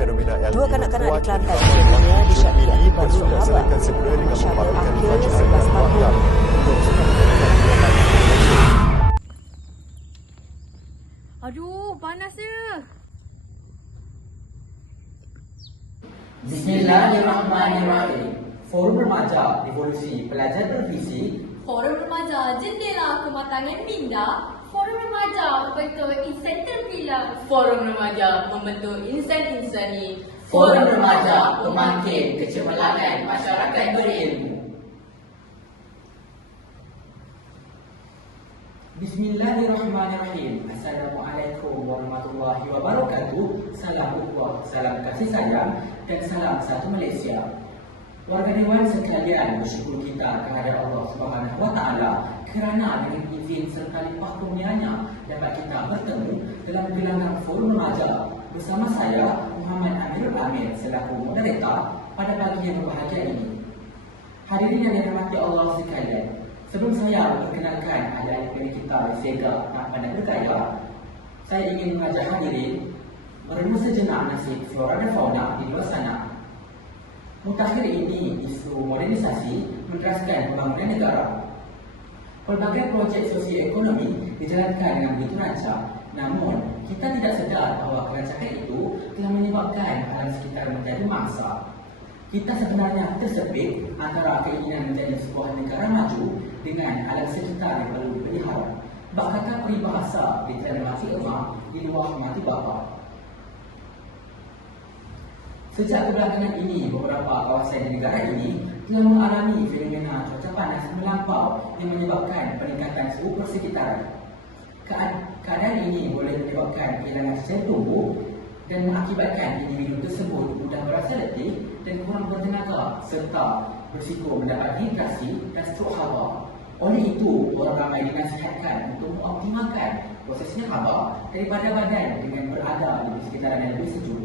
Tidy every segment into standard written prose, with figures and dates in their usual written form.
fenomena El Dua Nino kanak-kanak di kuat Kelantan menyebabkan sebelumnya waktu disyaki ini akibat perlu suhu dilaksanakan abad. segera dengan Syahrir mematikan Akil, fajar 11 dan tahun. wakam untuk sekitar Aduh, panasnya. Bismillahirrahmanirrahim. Forum Remaja Evolusi Pelajar Bervisi, Forum Remaja Jendela Kematangan Minda, Forum Remaja membentuk insan terbilang, Forum Remaja membentuk insan insani, Forum Remaja Pembangkit Kecemerlangan Masyarakat Berilmu. Bismillahirrahmanirrahim. Assalamualaikum warahmatullahi wabarakatuh. Salam ukhuwah, salam kasih sayang dan salam satu Malaysia. Warga Dewan sekalian, bersyukur kita kepada Allah Subhanahu Wa Taala kerana dengan izin serta limpah kurnianya dapat kita bertemu dalam gelanggang Forum Remaja bersama saya Muhammad Amirul Amir selaku moderator pada pagi yang berbahagia ini. Hadirin yang dirahmati Allah sekalian, sebelum saya memperkenalkan adik-adik pendidik kita di Sega dan Pandai Bergaya, saya ingin mengajak hadirin merenung sejenak nasib flora dan fauna di luar sana. Mutakhir ini isu modernisasi meneraskan pembangunan negara. Pelbagai projek sosioekonomi dijalankan dengan begitu rancak, namun kita tidak sedar bahawa kerancakan itu telah menyebabkan alam sekitar menjadi mangsa. Kita sebenarnya tersepit antara keinginan menjadi sebuah negara maju dengan alam sekitar yang perlu dipelihara. Bak kata peribahasa, di dalam hati emak, di luar mati bapa. Sejak kebelakangan ini, beberapa kawasan di negara ini telah mengalami fenomena cuaca panas melampau yang menyebabkan peningkatan suhu persekitaran. Keadaan ini boleh menyebabkan kehilangan sel tubuh dan mengakibatkan individu tersebut mudah merasa letih dan kurang bertenaga serta berisiko mendapat dehidrasi dan strok hawa. Oleh itu, orang ramai dinasihatkan untuk mengoptimalkan prosesnya hawa daripada badan dengan berada di sekitaran yang lebih sejuk.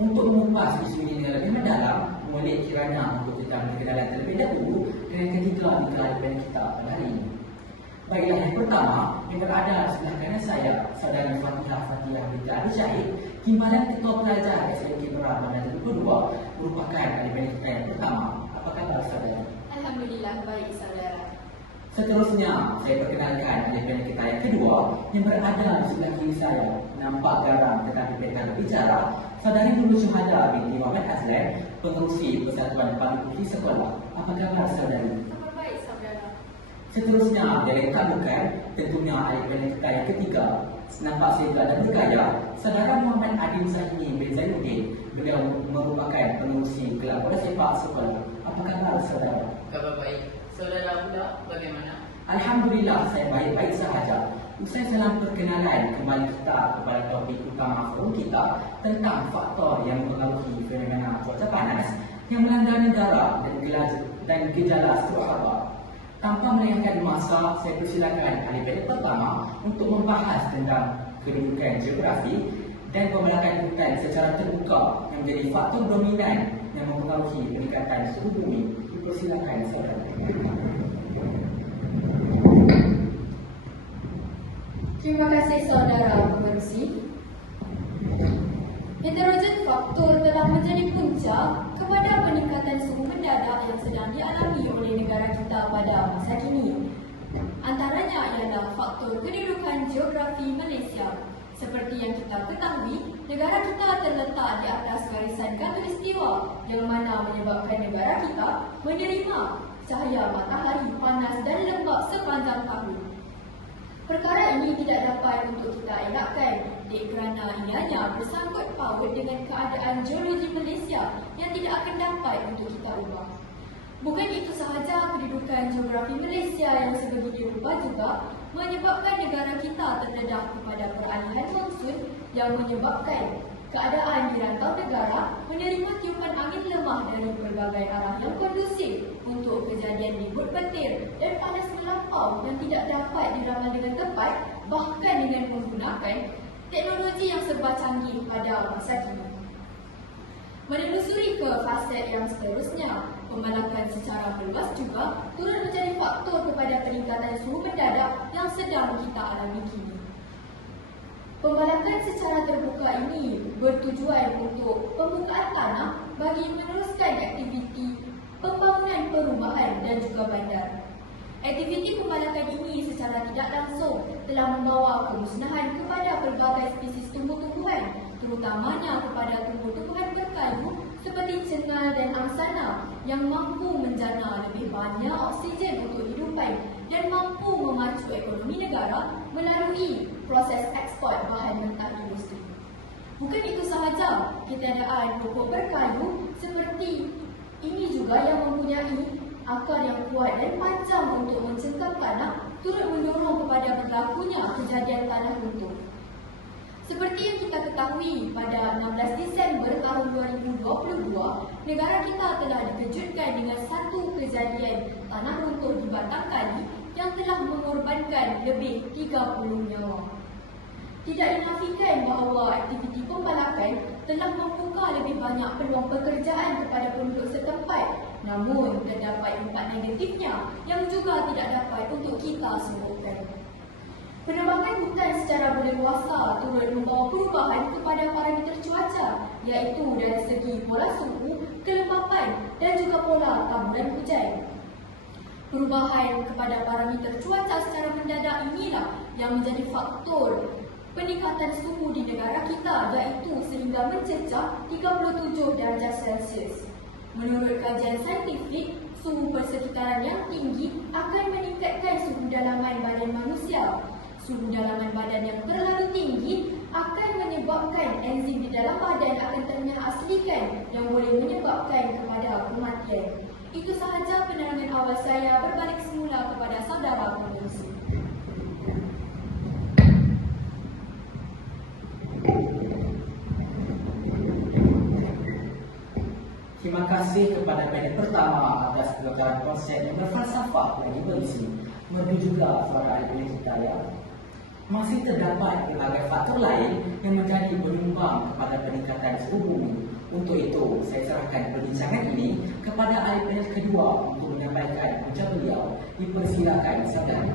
Untuk mengupas isu ini dengan lebih mendalam, boleh kirana untuk kita berkenalan terlebih dahulu dengan ketiga mitra kita pada hari ini. Baiklah, yang pertama yang berada di sebelah kanan saya, saudara Fatihah binti Abi Syahid, Timbalan Ketua Pelajar SMK Merah Bandar Teguh 2, merupakan adik-adik kita yang pertama. Apa khabar saudara? Alhamdulillah baik saudara. Seterusnya, saya perkenalkan adik-adik kita yang kedua yang berada di sebelah kiri saya. Nampak garang tetapi mereka berbicara, saudari Nurul Syuhada binti Muhammad Azlan, pengerusi Persatuan Padukuti Sekolah. Apa khabar saudari? Kabar baik saudara. Seterusnya, yang lengkap bukan, tentunya adik-adik kita yang ketiga. Nampak segar dan bergaya, saudara Muhammad Adin Zahini bin Zainuddin. Beliau merupakan pengerusi kelab bola sepak sekolah. Apa khabar saudara? Kabar baik. Saudara pula bagaimana? Alhamdulillah, saya baik-baik sahaja. Usai salam perkenalan, kembali kita kepada topik utama forum kita tentang faktor yang mempengaruhi fenomena cuaca panas yang melanda negara dan gejala strok hawa. Tanpa melengahkan masa, saya persilakan ahli pertama untuk membahas tentang kedudukan geografi dan pembelakan hutan secara terbuka yang menjadi faktor dominan yang mempengaruhi peningkatan suhu bumi. Dipersilakan saudara. Terima kasih saudara pengerusi. Heterogen faktor telah menjadi punca kepada peningkatan suhu mendadak yang sedang dialami oleh negara kita pada masa kini. Antaranya ialah faktor kedudukan geografi Malaysia. Seperti yang kita ketahui, negara kita terletak di atas garisan khatulistiwa yang mana menyebabkan negara kita menerima cahaya matahari panas dan lembap sepanjang tahun. Perkara ini tidak dapat untuk kita elakkan kerana ianya bersangkut paut dengan keadaan geologi Malaysia yang tidak akan dapat untuk kita ubah. Bukan itu sahaja, kedudukan geografi Malaysia yang sebegitu rupa juga menyebabkan negara kita terdedah kepada peralihan monsun yang menyebabkan keadaan di rantau negara menerima tiupan angin lemah dari pelbagai arah yang kondusif untuk kejadian ribut petir dan panas melampau yang tidak dapat diramal dengan tepat, bahkan dengan menggunakan teknologi yang serba canggih pada masa kini. Menelusuri ke faset yang seterusnya, pembalakan secara meluas juga turut menjadi faktor kepada peningkatan suhu mendadak yang sedang kita alami kini. Pembalakan secara terbuka tempat ini bertujuan untuk pembukaan tanah bagi meneruskan aktiviti pembangunan perumahan dan juga bandar. Aktiviti pembalakan ini secara tidak langsung telah membawa kemusnahan kepada pelbagai spesies tumbuh-tumbuhan, terutamanya kepada tumbuh-tumbuhan berkayu seperti cengal dan angsana yang mampu menjana lebih banyak oksigen untuk hidupan dan mampu memacu ekonomi negara melalui proses ekspor bahan mentah industri. Bukan itu sahaja, ketiadaan pokok berkayu seperti ini juga yang mempunyai akar yang kuat dan panjang untuk mencengkam tanah turut mendorong kepada berlakunya kejadian tanah runtuh. Seperti yang kita ketahui, pada 16 Disember tahun 2022, negara kita telah dikejutkan dengan satu kejadian tanah runtuh di Batang Kali yang telah mengorbankan lebih 30 nyawa. Tidak dinafikan bahawa aktiviti pembalakan telah membuka lebih banyak peluang pekerjaan kepada penduduk setempat, namun terdapat impak negatifnya yang juga tidak dapat untuk kita sebutkan. Penebangan hutan secara berleluasa turut membawa perubahan kepada parameter cuaca, iaitu dari segi pola suhu, kelembapan dan juga pola taburan hujan. Perubahan kepada parameter cuaca secara mendadak inilah yang menjadi faktor peningkatan suhu di negara kita, iaitu sehingga mencecah 37 darjah Celsius. Menurut kajian saintifik, suhu persekitaran yang tinggi akan meningkatkan suhu dalaman badan manusia. Suhu dalaman badan yang terlalu tinggi akan menyebabkan enzim di dalam badan akan teraslikan yang boleh menyebabkan kepada kematian. Itu sahaja penerangan awal saya, berbalik semula kepada saudara pengurusi. Terima kasih kepada panel pertama atas pembicaraan konsep yang berfalsafah lagi berisi. Merdu juga suara ahli kita ya. Masih terdapat berbagai faktor lain yang menjadi penyumbang kepada peningkatan suhu bumi. Untuk itu, saya serahkan perbincangan ini kepada ahli panel kedua untuk menyampaikan ucapan beliau. Dipersilakan saudara.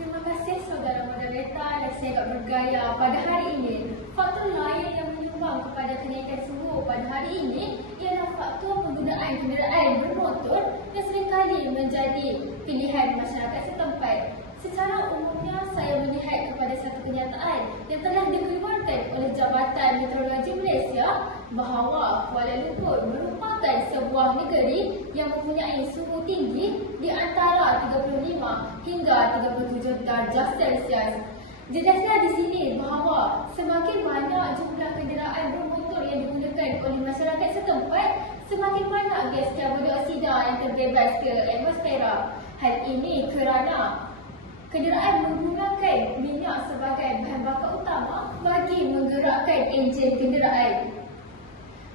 Terima kasih saudara moderator yang sangat bergaya pada hari ini. Faktor lain yang menyumbang kepada kenaikan suhu pada hari ini ialah faktor penggunaan kenderaan bermotor yang seringkali menjadi pilihan masyarakat setempat. Secara umumnya, saya melihat kepada satu kenyataan yang telah dikeluarkan oleh Jabatan Meteorologi Malaysia bahawa Kuala Lumpur merupakan sebuah negeri yang mempunyai suhu tinggi di antara 35 hingga 37 darjah Celsius. Jelaslah di sini bahawa semakin banyak jumlah kenderaan bermotor yang digunakan oleh masyarakat setempat, semakin banyak gas karbon dioksida yang terbebas ke atmosfera. Hal ini kerana kenderaan menggunakan minyak sebagai bahan bakar utama bagi menggerakkan enjin kenderaan.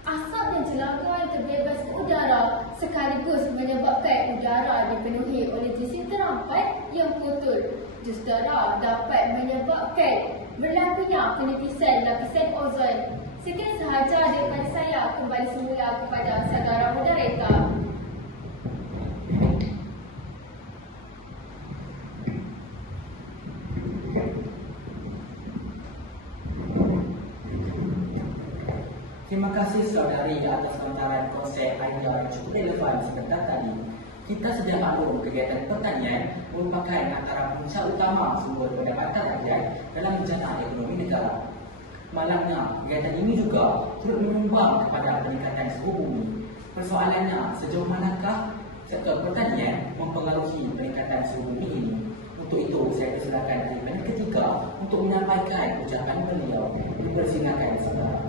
Asap dan jelaga yang terbebas ke udara sekaligus menyebabkan udara dipenuhi oleh jisim terampat yang kotor. Justera dapat menyebabkan berlakunya penipisan lapisan ozon. Sekian sahaja daripada saya. Kembali semula kepada saudara moderator. Terima kasih saudari atas pemaparan konsep yang cukup relevan sebentar tadi. Kita sedia maklum kegiatan pertanian merupakan antara punca utama sumber pendapatan rakyat dalam rencana ekonomi negara. Malangnya, kegiatan ini juga turut menyumbang kepada peningkatan suhu bumi. Persoalannya, sejauh manakah sektor pertanian mempengaruhi peningkatan suhu bumi ini? Untuk itu, saya persilakan ahli panel ketiga untuk menyampaikan ucapan beliau. Dipersilakan saudara.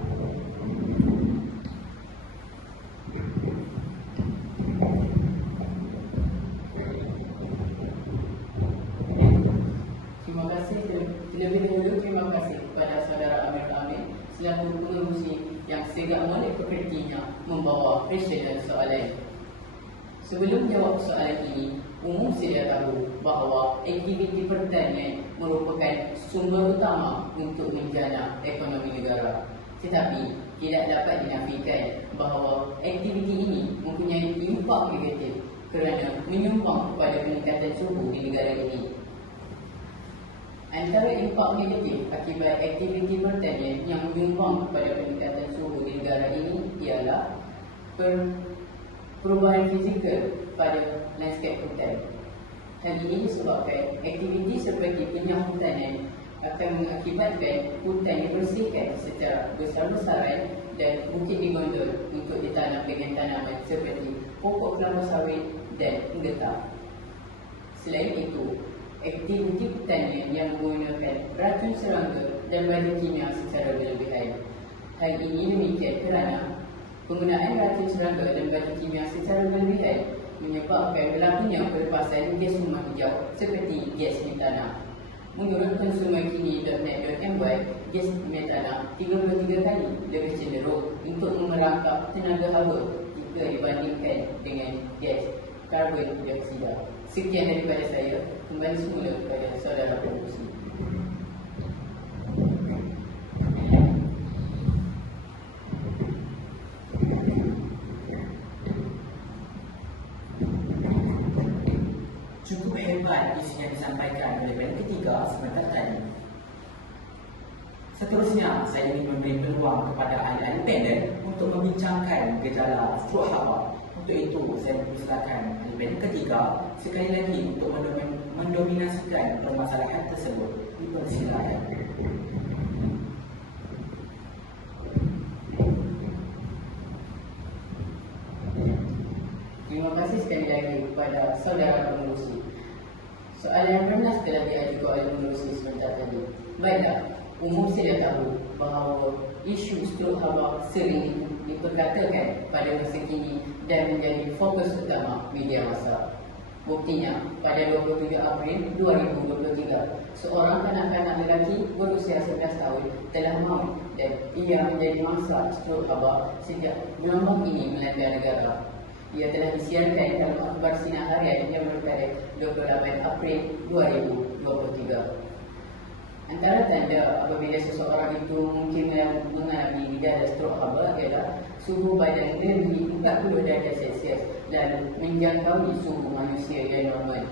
Terlebih dahulu terima kasih kepada saudara Amir Amin selaku pengerusi yang segera oleh pekertinya membawa presiden soalan. Sebelum jawab soalan ini, umum sedia tahu bahawa aktiviti pertanian merupakan sumber utama untuk menjana ekonomi negara. Tetapi tidak dapat dinafikan bahawa aktiviti ini mempunyai impak negatif kerana menyumbang kepada peningkatan suhu di negara ini. Antara impak negatif akibat aktiviti pertanian yang menyumbang kepada peningkatan suhu di negara ini ialah perubahan fizikal pada lanskap hutan. Hal ini disebabkan aktiviti seperti penyahutanan akan mengakibatkan hutan dibersihkan secara besar-besaran dan bukit digondol untuk ditanam dengan tanaman seperti pokok kelapa sawit dan getah. Selain itu, aktiviti pertanian yang menggunakan racun serangga dan bahan kimia secara berlebihan. Hal ini demikian kerana penggunaan racun serangga dan bahan kimia secara berlebihan menyebabkan berlakunya pelepasan gas rumah hijau seperti gas metana. Menurut konsumerkini.net.my, gas metana 33 kali lebih cenderung untuk merangkap tenaga haba jika dibandingkan dengan gas karbon dioksida. Sekian daripada saya, kembali semula kepada saudara pengurusi. Cukup hebat isi yang disampaikan oleh panel ketiga sebentar tadi. Seterusnya, saya ingin memberi peluang kepada ahli-ahli panel untuk membincangkan gejala strok haba. Untuk itu, saya mempersilakan ahli panel ketiga sekali lagi untuk mendominasikan permasalahan tersebut. Dipersilakan. Terima kasih sekali lagi kepada saudara pengurusi. Soalan yang pernah telah diajukan oleh pengurusi sebentar tadi. Baiklah, umum sedia tahu bahawa isu strok haba sering diperkatakan pada masa kini dan menjadi fokus utama media massa. Buktinya, pada 27 April 2023, seorang kanak-kanak lelaki berusia 11 tahun telah maut dan ia menjadi mangsa strok haba sejak gelombang ini melanda negara. Ia telah disiarkan dalam akhbar sinar harian yang pada 28 April 2023. Antara tanda apabila seseorang itu mungkin mengalami gejala strok haba ialah suhu badan melebihi 40 darjah Celsius dan menjangkaui suhu manusia yang normal.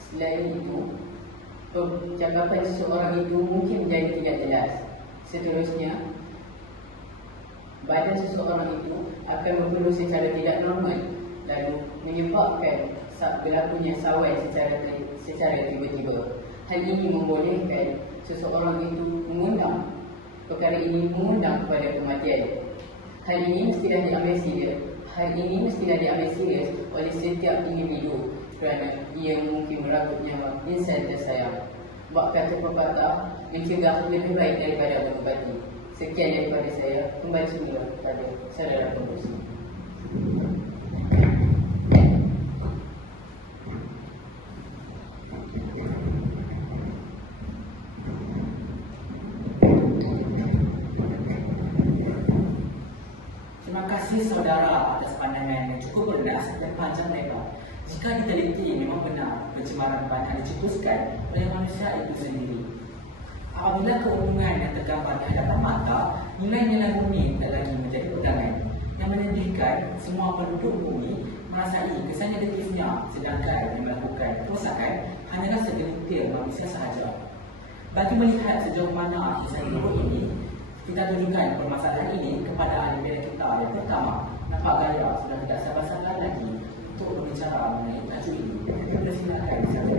Selain itu, percakapan seseorang itu mungkin menjadi tidak jelas. Seterusnya, badan seseorang itu akan berpeluh secara tidak normal lalu menyebabkan berlakunya sawan secara tiba-tiba. Hal ini membolehkan seseorang itu mengundang kepada kematian. Hal ini mestilah diambil serius oleh setiap individu kerana ia mungkin merangkut nyawa insan tersayang. Bab kata pepatah, mencegah lebih baik daripada mengobati. Sekian daripada saya, kembali semula kepada saudara pengurusi. Terima kasih saudara atas pandangan yang cukup bernas dan panjang lebar. Jika diteliti memang benar pencemaran badan dicetuskan oleh manusia itu sendiri. Apabila keuntungan yang tergambar di hadapan mata, nilai-nilai bumi tak lagi menjadi pegangan. Yang menyedihkan, semua penduduk bumi merasai kesan negatifnya, sedangkan yang melakukan kerosakan hanyalah segelintir manusia sahaja. Bagi melihat sejauh mana kisah buruk ini, kita tunjukkan permasalahan ini kepada ahli media kita. Yang pertama, nampak gaya sudah tidak sabar-sabar lagi untuk berbicara mengenai tajuk ini. Persilakan saja.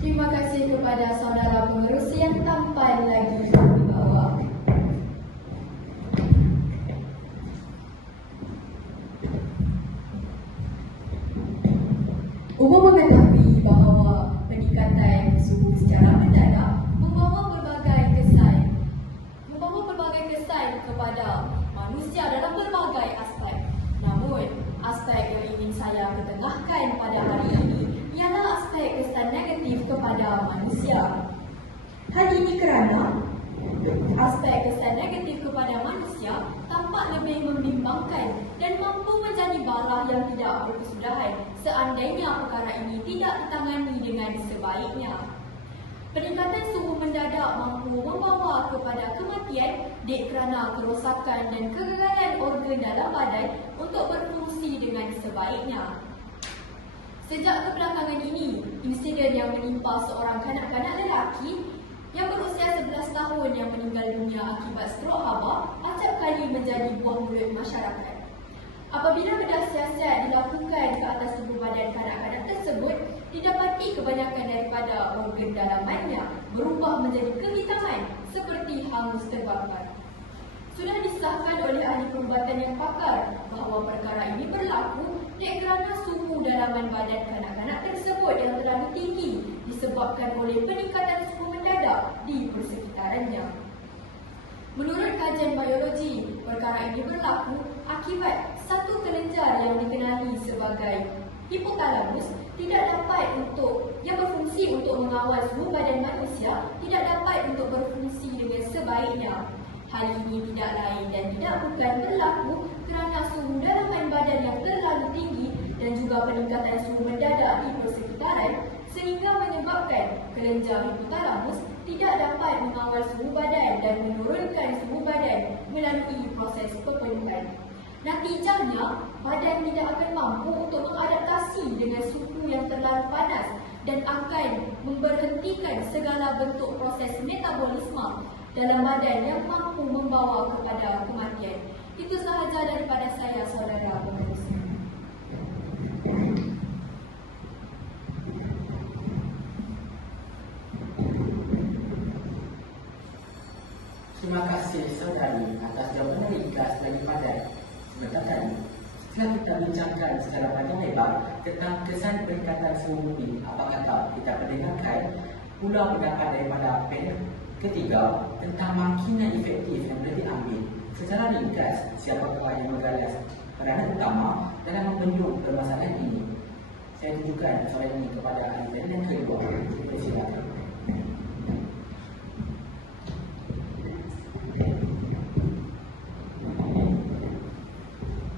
Terima kasih kepada saudara pengerusi yang tampan lagi di bawah. Umum mengetahui bahawa peningkatan suhu secara mendadak membawa pelbagai kesan kepada manusia dalam pelbagai aspek. Namun, aspek yang ingin saya ketengahkan pada hari ini ialah aspek kesan negatif kepada manusia. Hal ini kerana aspek kesan negatif kepada manusia tampak lebih membimbangkan dan mampu menjadi barah yang tidak berkesudahan seandainya perkara ini tidak ditangani dengan sebaiknya. Peningkatan suhu mendadak mampu membawa kepada kematian kerana kerosakan dan kegagalan organ dalam badan untuk berfungsi dengan sebaiknya. Sejak kebelakangan ini, insiden yang menimpa seorang kanak-kanak lelaki yang berusia 11 tahun yang meninggal dunia akibat strok haba acap kali menjadi buah mulut masyarakat. Apabila bedah siasat dilakukan ke atas tubuh badan kanak-kanak tersebut, didapati kebanyakan daripada organ dalamannya berubah menjadi kehitaman seperti hangus terbakar. Sudah disahkan oleh ahli perubatan yang pakar bahawa perkara ini berlaku kerana suhu dalaman badan kanak-kanak tersebut yang terlalu tinggi disebabkan oleh peningkatan suhu mendadak di persekitarannya. Menurut kajian biologi, perkara ini berlaku akibat satu kelenjar yang dikenali sebagai hipotalamus yang berfungsi untuk mengawal suhu badan manusia tidak dapat untuk berfungsi dengan sebaiknya. Hal ini tidak lain dan tidak bukan berlaku kerana suhu dalaman badan yang terlalu tinggi dan juga peningkatan suhu mendadak di persekitaran sehingga menyebabkan kelenjar hipotalamus tidak dapat mengawal suhu badan dan menurunkan suhu badan melalui proses pepenuhan. Natijahnya, badan tidak akan mampu untuk mengadaptasi dengan suhu yang terlalu panas dan akan memberhentikan segala bentuk proses metabolisme dalam badan yang mampu membawa kepada kematian. Itu sahaja daripada saya, saudara penerusi. Terima kasih saudari atas jawaban ringkas daripada sebentar tadi. Setelah kita bincangkan secara panjang lebar tentang kesan peningkatan suhu bumi, apa kata kita pendengarkan pula pendapat daripada panel ketiga tentang makinan efektif yang boleh diambil secara ringkas siapakah yang menggagas peranan utama dalam membendung permasalahan ini. Saya tunjukkan soalan ini kepada ahli panel yang kedua. Silakan.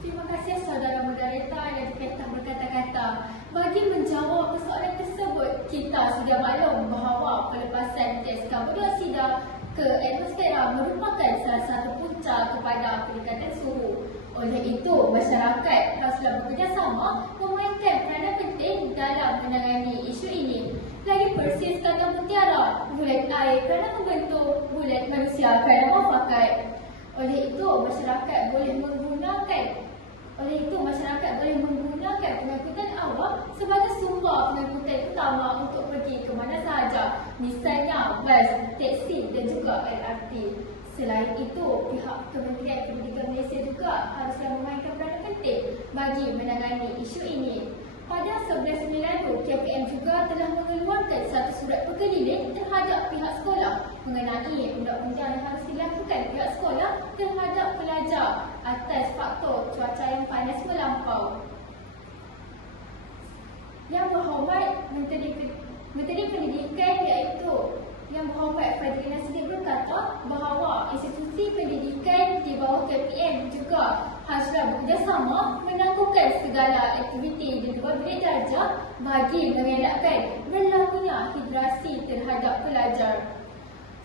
Terima kasih saudara moderator yang berkata berkata-kata. Bagi menjawab persoalan tersebut, kita sudah maklum bahawa pelepasan gas karbon dioksida ke atmosfera merupakan salah satu punca kepada peningkatan suhu. Oleh itu, masyarakat haruslah bekerjasama memainkan peranan penting dalam menangani isu ini. Lagi persis kata Mutiara, bulat air kerana membentuk, bulat manusia kerana mufakat. Oleh itu, masyarakat boleh menggunakan pengangkutan awam sebagai sumber pengangkutan utama untuk pergi ke mana sahaja, misalnya bas, teksi dan juga LRT. Selain itu, pihak Kementerian Pendidikan Malaysia juga haruslah memainkan peranan penting bagi menangani isu ini. Pada 11 Mei lalu, KPM juga telah mengeluarkan satu surat berkeliling terhadap pihak sekolah mengenai undang-undang yang harus dilakukan pihak sekolah terhadap pelajar atas faktor cuaca yang panas melampau. Yang berhormat Menteri Pendidikan iaitu Yang Berhormat Fadlina Siddiq berkata bahawa institusi pendidikan di bawah KPM juga haruslah bekerjasama menangguhkan segala aktiviti di luar bilik darjah bagi mengelakkan berlakunya hidrasi terhadap pelajar.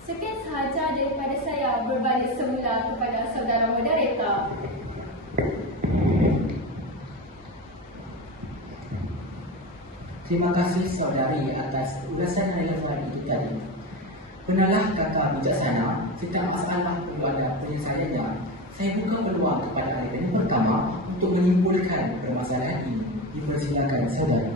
Sekian sahaja daripada saya, berbalik semula kepada saudara moderator. Terima kasih saudari atas ulasan relevan itu tadi. Benarlah kata bijaksana, setiap masalah perlu ada penyelesaiannya. Saya buka peluang kepada ahli panel pertama untuk menyimpulkan permasalahan ini. Dipersilakan saudari.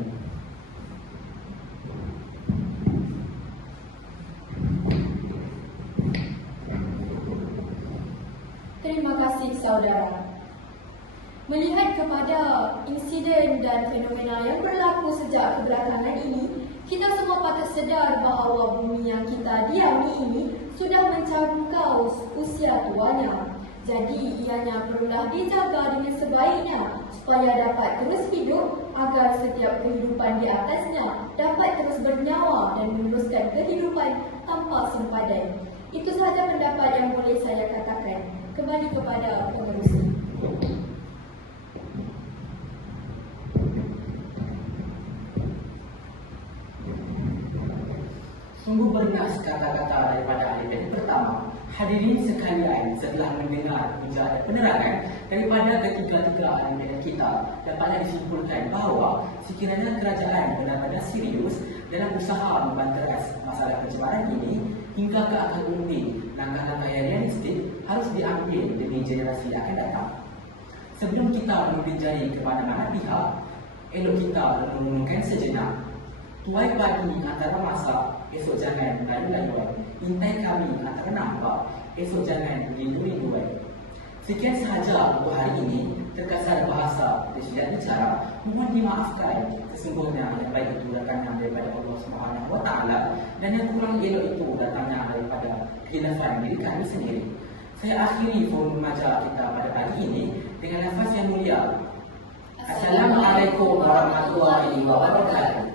Terima kasih saudara. Melihat kepada insiden dan fenomena yang berlaku sejak kebelakangan ini, kita semua patut sedar bahawa bumi yang kita diami ini sudah mencangkau usia tuanya. Jadi ianya perlulah dijaga dengan sebaiknya supaya dapat terus hidup agar setiap kehidupan di atasnya dapat terus bernyawa dan meneruskan kehidupan tanpa sempadan. Itu sahaja pendapat yang boleh saya katakan. Kembali kepada pengerusi. Sungguh bernas kata-kata daripada ahli panel pertama Hadirin sekalian, setelah mendengar punca dan penerangan daripada ketiga-tiga alim kita, dapatlah disimpulkan bahawa sekiranya kerajaan benar-benar serius dalam usaha membanteras masalah pencemaran ini hingga ke akal umbi, langkah-langkah yang realistik harus diambil demi generasi yang akan datang. Sebelum kita menuding jari ke mana-mana pihak, elok kita merenungkan sejenak. Tuai pagi antara masak, esok jangan layu-layuan. Intai kami antara nampak, esok jangan rindu-rinduan. Sekian sahaja untuk hari ini. Terkesan bahasa dan silap bicara, mohon dimaafkan. Sesungguhnya yang baik itu datangnya daripada Allah SWT, dan yang kurang elok itu datangnya daripada kekhilafan diri kami sendiri. Saya akhiri forum mengajar kita pada pagi ini dengan nafas yang mulia. Assalamualaikum warahmatullahi wabarakatuh.